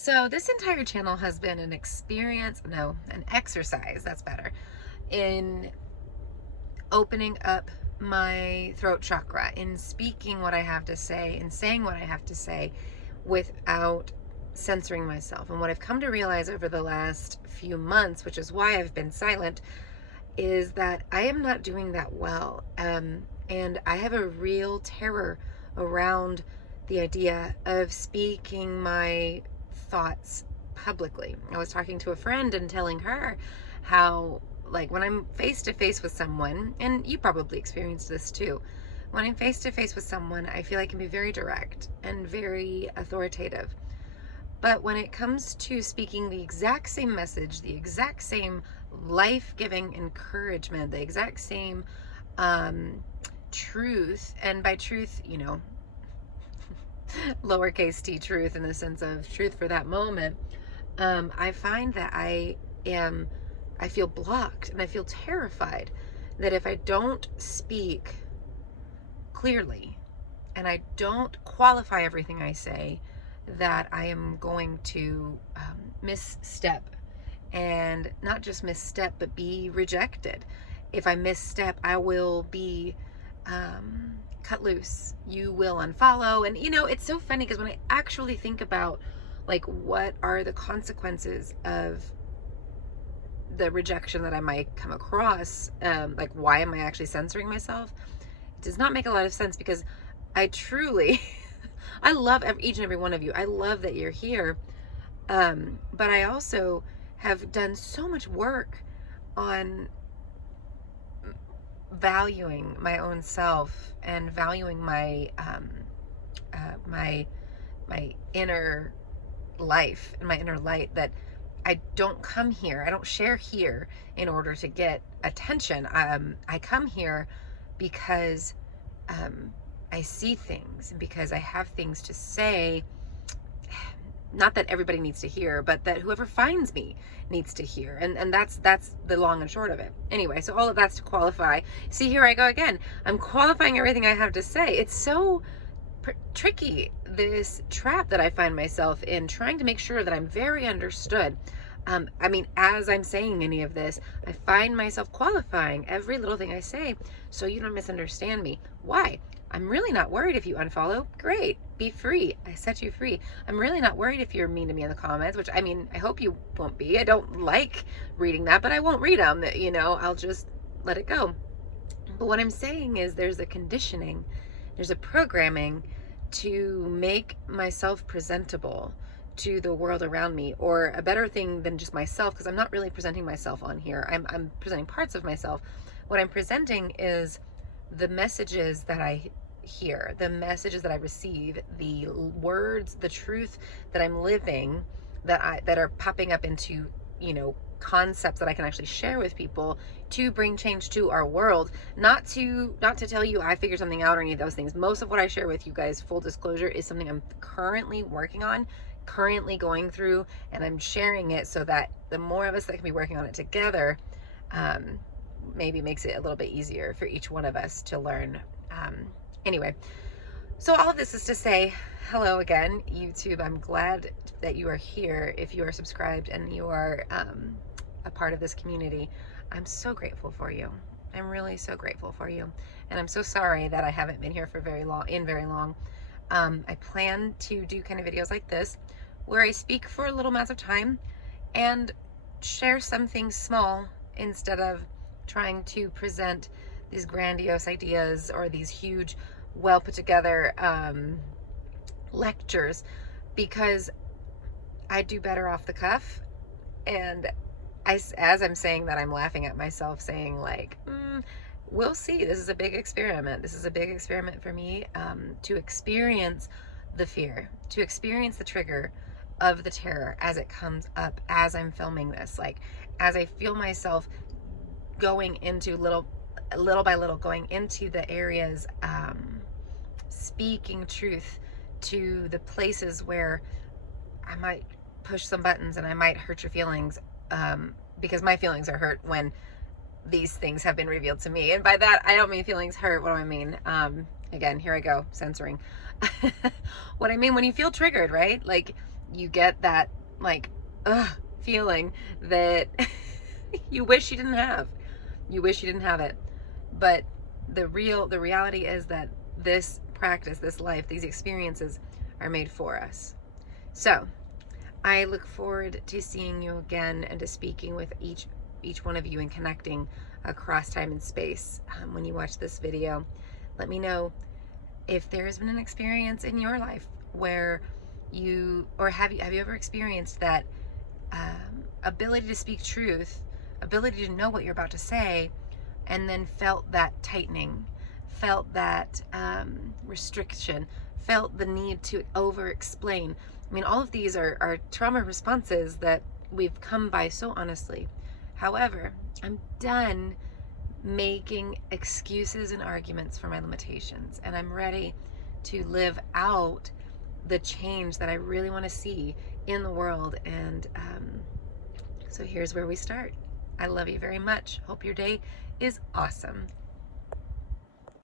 So this entire channel has been an experience, no, an exercise, that's better, in opening up my throat chakra, in speaking what I have to say, in saying what I have to say without censoring myself. And what I've come to realize over the last few months, which is why I've been silent, is that I am not doing that well. And I have a real terror around the idea of speaking my thoughts publicly. I was talking to a friend and telling her how, like, when I'm face to face with someone, and you probably experienced this too, when I'm face to face with someone, I feel I can be very direct and very authoritative. But when it comes to speaking the exact same message, the exact same life-giving encouragement, the exact same truth, and by truth, lowercase t truth in the sense of truth for that moment, I find that I feel blocked and I feel terrified that if I don't speak clearly and I don't qualify everything I say, that I am going to misstep, and not just misstep, but be rejected. If I misstep, I will be cut loose. You will unfollow. And it's so funny because when I actually think about, like, what are the consequences of the rejection that I might come across, like, why am I actually censoring myself? It does not make a lot of sense, because I truly I love each and every one of you. I love that you're here. But I also have done so much work on valuing my own self and valuing my my inner life and my inner light, that I don't come here, I don't share here in order to get attention. I come here because I see things, and because I have things to say, not that everybody needs to hear, but that whoever finds me needs to hear. And that's the long and short of it. Anyway, so all of that's to qualify. See, here I go again. I'm qualifying everything I have to say. It's so tricky, this trap that I find myself in, trying to make sure that I'm very understood. As I'm saying any of this, I find myself qualifying every little thing I say so you don't misunderstand me. Why? I'm really not worried if you unfollow. Great. Be free. I set you free. I'm really not worried if you're mean to me in the comments, which, I hope you won't be. I don't like reading that, but I won't read them. I'll just let it go. But what I'm saying is, there's a conditioning, there's a programming to make myself presentable to the world around me, or a better thing than just myself, because I'm not really presenting myself on here. I'm presenting parts of myself. What I'm presenting is the messages that I hear, the messages that I receive, the words, the truth that I'm living, that are popping up into, concepts that I can actually share with people to bring change to our world. Not to tell you I figured something out or any of those things. Most of what I share with you guys, full disclosure, is something I'm currently working on, currently going through, and I'm sharing it so that the more of us that can be working on it together, maybe makes it a little bit easier for each one of us to learn. Anyway, so all of this is to say hello again, YouTube. I'm glad that you are here. If you are subscribed and you are a part of this community, I'm so grateful for you. I'm really so grateful for you. And I'm so sorry that I haven't been here for very long. I plan to do kind of videos like this, where I speak for little amounts of time and share something small, instead of trying to present these grandiose ideas or these huge, well put together lectures, because I do better off the cuff. And as I'm saying that, I'm laughing at myself, saying, like, we'll see. This is a big experiment. This is a big experiment for me, to experience the fear, to experience the trigger of the terror as it comes up, as I'm filming this, like, as I feel myself going into little by little, going into the areas, speaking truth to the places where I might push some buttons and I might hurt your feelings, because my feelings are hurt when these things have been revealed to me. And by that, I don't mean feelings hurt. What do I mean? Again, here I go, censoring. What I mean, when you feel triggered, right? Like, you get that like feeling that you wish you didn't have. You wish you didn't have it. But the reality is that this practice, this life, these experiences are made for us. So I look forward to seeing you again and to speaking with each one of you and connecting across time and space. When you watch this video, let me know if there has been an experience in your life where have you ever experienced that ability to speak truth, ability to know what you're about to say, and then felt that tightening, felt that restriction, felt the need to over explain. I mean, all of these are trauma responses that we've come by so honestly. However, I'm done making excuses and arguments for my limitations, and I'm ready to live out the change that I really want to see in the world. And so here's where we start. I love you very much. Hope your day is awesome.